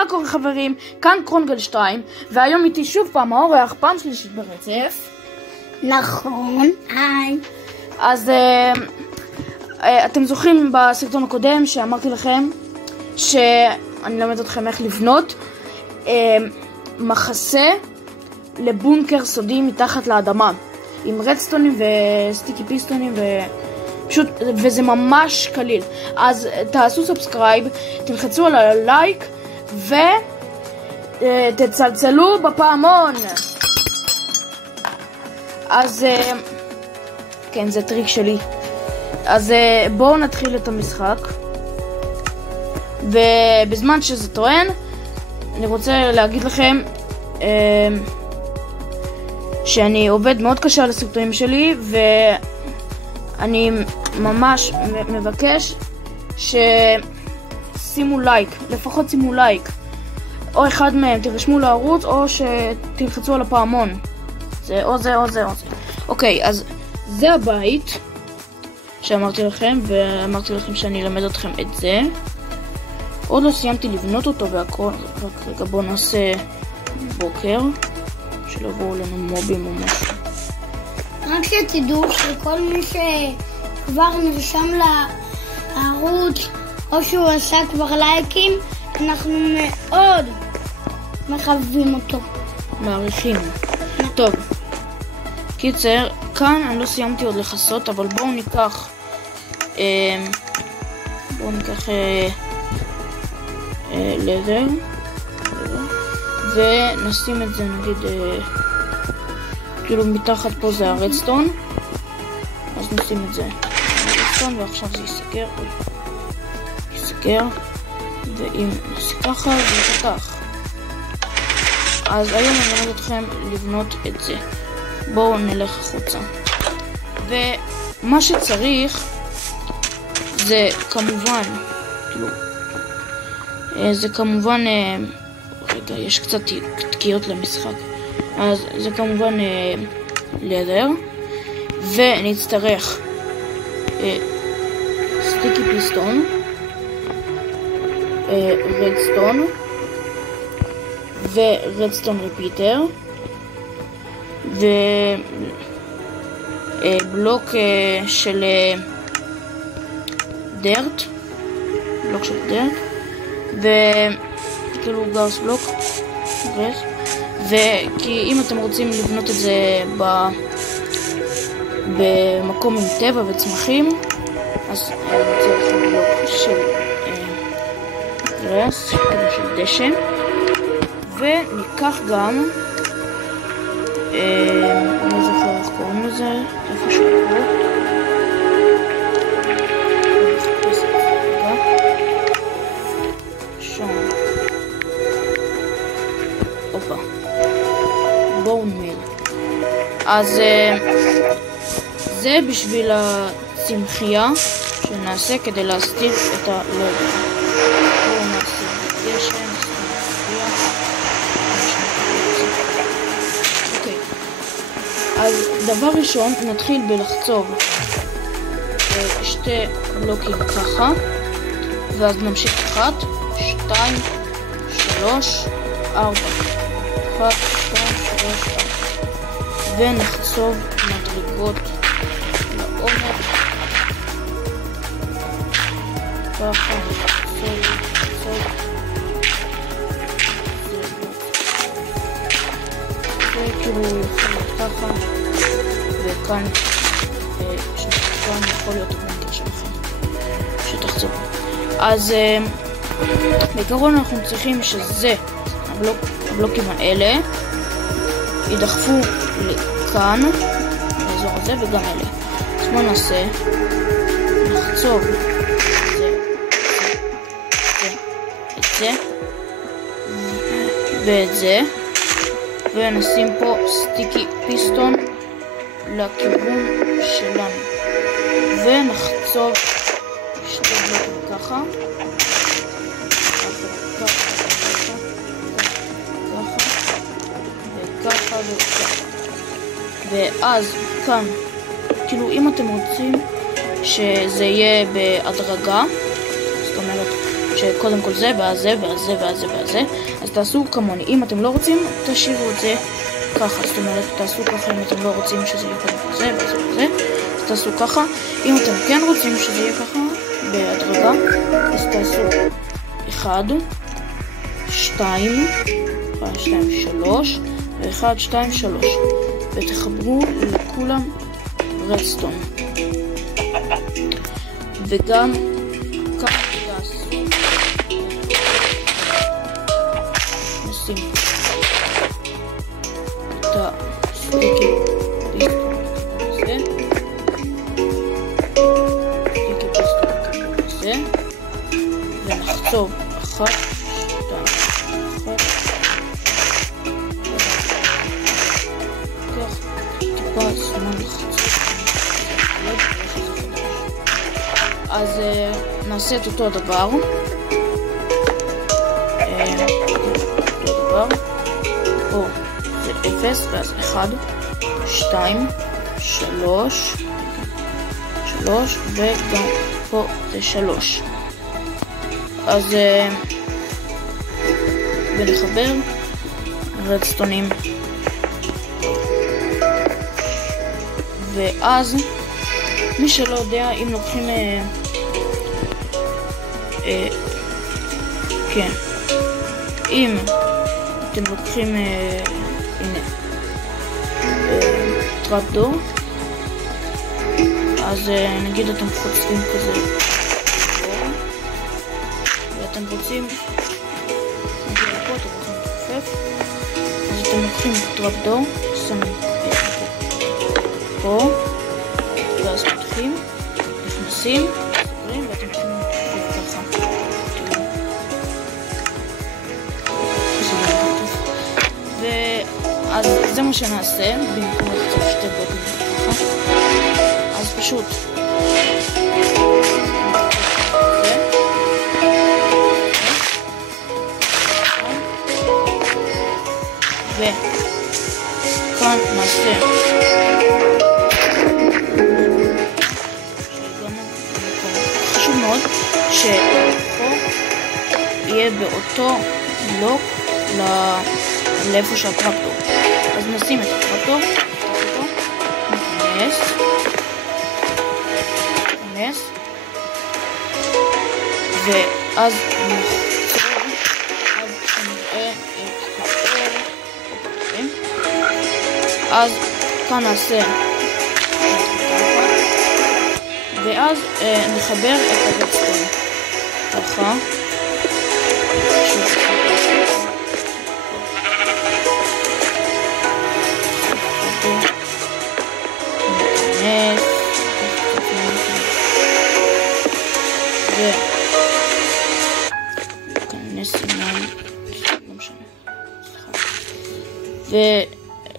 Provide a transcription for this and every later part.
מה קורה חברים? כאן קרונגל 2, והיום איתי שוב פעם האורח, פעם שלישית ברצף. נכון, היי. אז אתם זוכרים בסרטון הקודם שאמרתי לכם שאני אלמד אתכם איך לבנות מחסה לבונקר סודי מתחת לאדמה, עם רדסטונים וסטיקי פיסטונים וזה ממש קליל. אז תעשו סאבסקרייב, תלחצו על הלייק ותצלצלו בפעמון. אז כן, זה טריק שלי. אז בואו נתחיל את המשחק, ובזמן שזה טוען אני רוצה להגיד לכם שאני עובד מאוד קשה על הסרטונים שלי, ואני ממש מבקש ששימו לייק, לפחות שימו לייק, או אחד מהם, תרשמו לערוץ או שתלחצו על הפעמון. זה או זה או זה או זה. אוקיי, אז זה הבית שאמרתי לכם, ואמרתי לכם שאני אלמד אתכם את זה. עוד לא סיימתי לבנות אותו והכל, רק רגע בואו נעשה בוקר, שלא יבואו לנו מובים או משהו. רק שתדעו שכל מי שכבר נרשם לערוץ או שהוא עשה כבר לייקים, אנחנו מאוד מחבבים אותו, מעריכים. טוב, קיצר, כאן אני לא סיימתי עוד לחסות, אבל בואו ניקח לדר ונשים את זה, נגיד כאילו מתחת פה זה הרדסטון, אז נשים את זה הרדסטון, ועכשיו זה ייסגר, ואם נעשה ככה זה ייפתח. אז היום אני אלמד אתכם לבנות את זה. בואו נלך החוצה, ומה שצריך זה כמובן רגע, יש קצת תקיעות למשחק, אז זה כמובן לדר, ונצטרך סטיקי פיסטון, רדסטון ורדסטון ריפיטר, ובלוק של דרט, וכאילו גאוס בלוק, וכי אם אתם רוצים לבנות את זה במקום עם טבע וצמחים, אז צריך בלוק של גרס, של דשא, וניקח גם אני לא זוכר איך קוראים לזה, איפשהו פה שם, אופה, בון מיל. אז זה בשביל הצמחייה שנעשה כדי להסתיר את הלוגו. בואו נעשה דשא, אז דבר ראשון נתחיל בלחצוב שתי בלוקים ככה, ואז נמשיך 1, 2, 3, 4, 1, 2, 3, 4, ונחצוב מדרגות לעומק ככה, נחצוב וכאילו יכול להיות ככה, וכאן יכול להיות הבנקר שלכם שתחצבו. אז בעיקרון אנחנו צריכים שזה הבלוקים האלה ידחפו לכאן באזור הזה, וגם אלה. אז בואו נעשה, נחצוב את זה ואת זה, ונשים פה סטיקי פיסטון לכיוון שלנו, ונחצוב שתי בלוקים ככה, וככה וככה, ואז כאן, כאילו אם אתם רוצים שזה יהיה בהדרגה, זאת אומרת שקודם כל זה, ואז זה, ואז זה, ואז זה, ואז זה. אז תעשו כמוני. אם אתם לא רוצים, תשאירו את זה ככה. זאת אומרת, תעשו ככה אם אתם לא רוצים שזה יהיה קודם כל זה, וזה וזה. אז תעשו ככה. אם אתם כן רוצים שזה יהיה ככה, בהדרגה, אז תעשו 1, 2, 3, ו1, 2, 3. ותחברו לכולם רדסטון. וגם ככה תעשו. נשים את הסטיקי פיסטון הזה. סטיקי פיסטון הזה. ונחצוב 1, 2, 1. כך טיפה זמן לחצוב. אז נעשה את אותו הדבר. פה זה 0, ואז 1, 2, 3, וגם פה זה 3. אז ונחבר רדסטונים. ואז מי שלא יודע, אם לוקחים כן, אם אתם לוקחים הנה טראפדור, אז נגיד אתם חוצבים כזה ואתם רוצים נגיד פה, אתם רוצים לתופף, אז אתם לוקחים טראפדור, שמים פה ואז פותחים, נכנסים, סוגרים ואתם יכולים לתופף ככה. אז זה מה שנעשה, במקום לחצוב 2 בלוקים ככה. אז פשוט וכאן נעשה חשוב מאוד שפה יהיה באותו בלוק לאיפה שהטרקטור. אז נשים את הטרקטור, נכנס, ואז נחצור עד שנראה את האור. אז כאן נעשה ואז נחבר את הרדסטון ככה.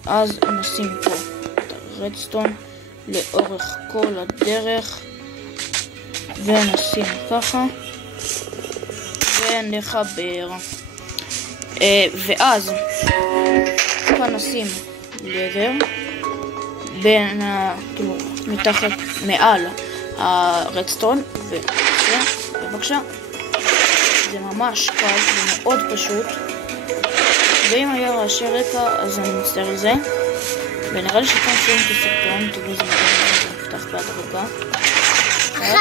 ואז נשים פה את הרדסטון לאורך כל הדרך ונשים ככה ונחבר, ואז כאן נשים לדר בין כאילו מתחת מעל הרדסטון, ובבקשה, זה ממש קל ומאוד פשוט. ואם היה רעשי רקע אז אני מצטער על זה, ונראה לי שכאן שומעים את הסרטון. תראו, זה נפתח בהדרגה. 1,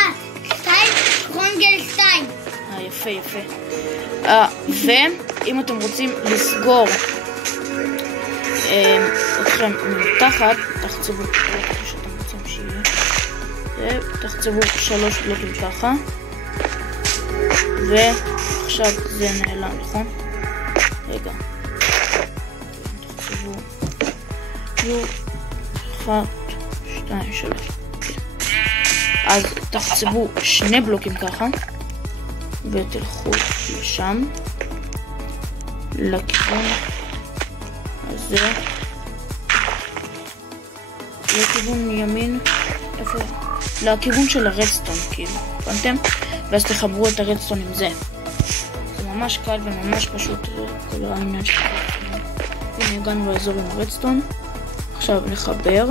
2, רונגל 2. יפה יפה. ואם אתם רוצים לסגור אתכם מתחת, תחצבו ככה שאתם רוצים שיהיה, ותחצבו 3 בלוקים ככה, ועכשיו זה נעלם, נכון? רגע, תחצבו 1, 2, 3. אז תחצבו 2 בלוקים ככה ותלכו לשם, לכיוון הזה, לכיוון ימין, איפה? לכיוון של הרדסטון, כאילו, הבנתם? ואז תחברו את הרדסטון עם זה. זה ממש קל וממש פשוט, כל העניין של הרדסטון. הנה, הגענו לאזור עם הרדסטון. עכשיו נחבר,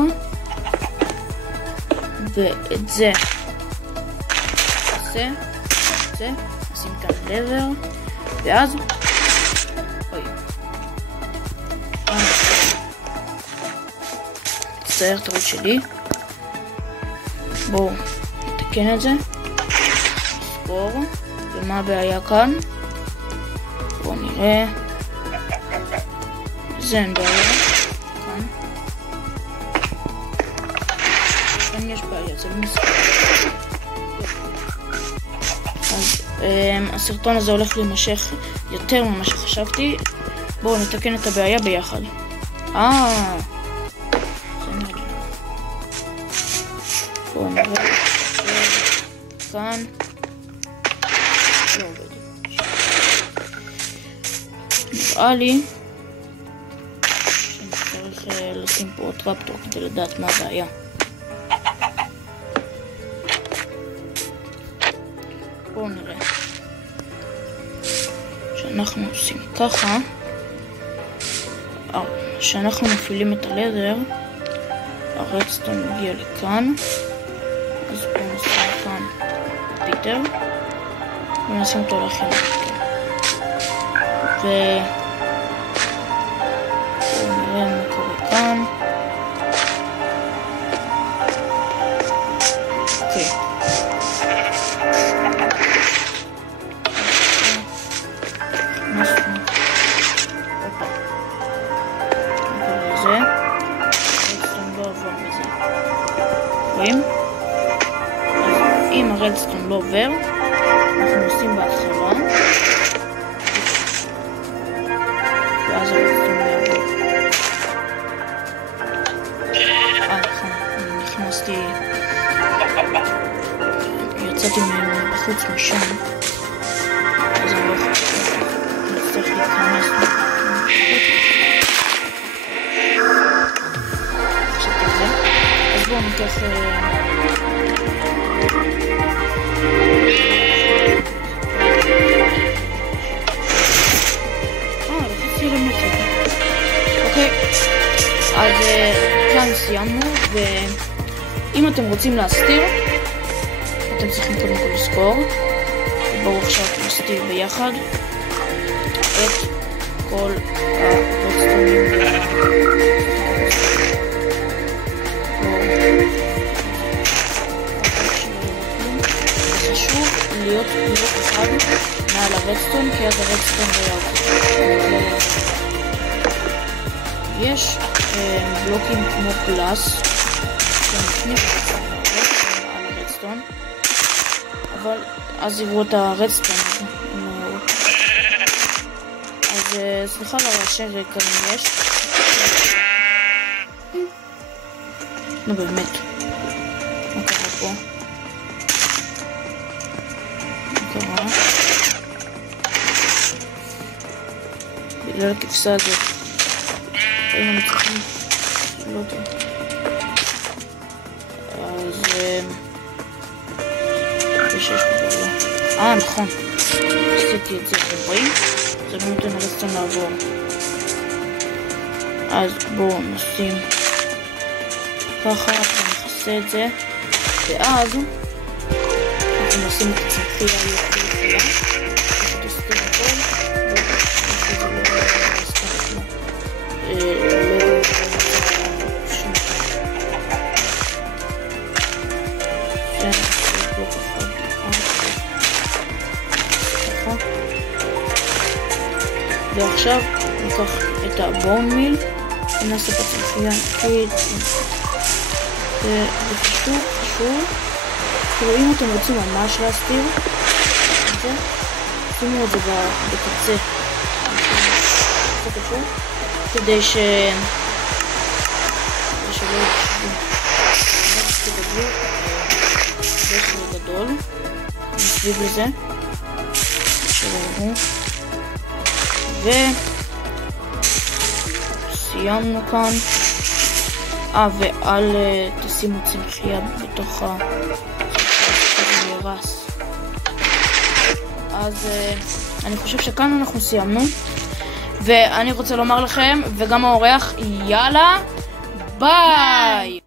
ואת זה, נשים כאן לבר, ואז... אוי. מצטער טעות שלי. בואו נתקן את זה. נספור. ומה הבעיה כאן? בואו נראה. זה אין בעיה. כאן. כאן יש בעיה, זה לא נספור. אז הסרטון הזה הולך להימשך יותר ממה שחשבתי. בואו נתקן את הבעיה ביחד. זה נראה. בואו נראה. כאן. לא עובד. נראה לי שאני צריך לשים פה טרפטור כדי לדעת מה הבעיה. בואו נראה. שאנחנו עושים ככה, כשאנחנו מפעילים את הלדר, הרדסטון מגיע לכאן, אז בואו נשים כאן פיטר, ונשים אותו לכם פיטר. ובואו נראה מה קורה כאן. אוקיי. אם הרדסטון לא עובר, אנחנו עושים בהתחלה, ואז הרדסטון לא יעבור. נכון, אני נכנסתי, יצאתי מחוץ משם, אז אני לא נצטרך להתכנס. אז בואו ניקח... אוקיי, אז כאן סיימנו, ואם אתם רוצים להסתיר, אתם צריכים קודם כל לזכור, ובואו עכשיו נסתיר ביחד את כל הרדסטונים. חשוב להיות אחד מעל הרדסטון, כי אז הרדסטון לא יעבור. יש בלוקים כמו גלאס שמפנים על הרדסטון, אבל אז יראו את הרדסטון. אז סליחה לרעשי רקע אם יש. נו באמת, מה קרה פה? מה קרה? בגלל הכבשה הזאת היינו מתחילים לא יודע. אז יש פה נכון, עשיתי את זה, אתם רואים? זה גם נותן הרדסטון לעבור. אז בואו נשים ככה, נכסה את זה, ואז אנחנו נשים את הצמחייה ליחידה, שתסתיר הכל, ועכשיו ניקח את הבון מיל ונעשה את הצמחייה וחשוב, כאילו אם אתם רוצים ממש להסתיר את זה, שימו את זה בקצה כדי שלא תגדלו דרך גדול מסביב לזה שלנו, וסיימנו כאן. ואל תשימו צמחייה בתוך הרס. אז אני חושב שכאן אנחנו סיימנו, ואני רוצה לומר לכם וגם האורח, יאללה ביי.